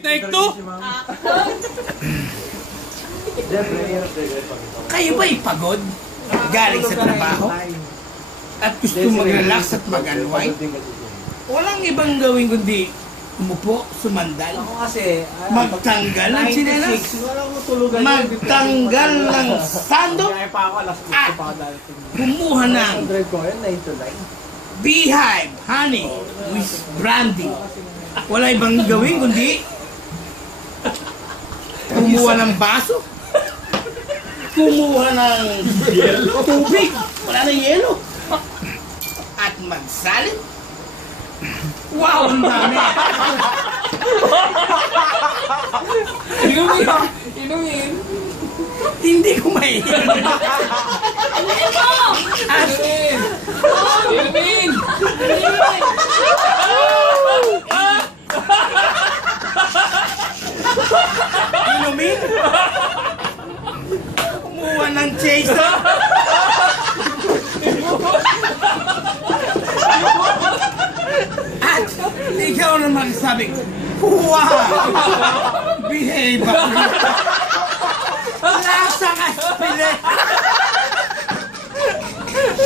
Take two. Kayo ba'y pagod? Galing sa trabaho? At gusto mag-relax at mag-unwind? Walang ibang gawin kundi umupo, sumandal, magtanggal ng sinelas, magtanggal ng sando, at kumuha ng Beehive Honey with brandy. Wala ibang gawin kundi kumuha ng baso, kumuha ng tubig, wala na yelo, at magsalit. Wow, ang dami! Inumin! Hindi ko maiinom. Inumin! Inumin? Kumuha ng chaser? At ikaw na magsabi, wow! Behave ako! Lasang aspirin!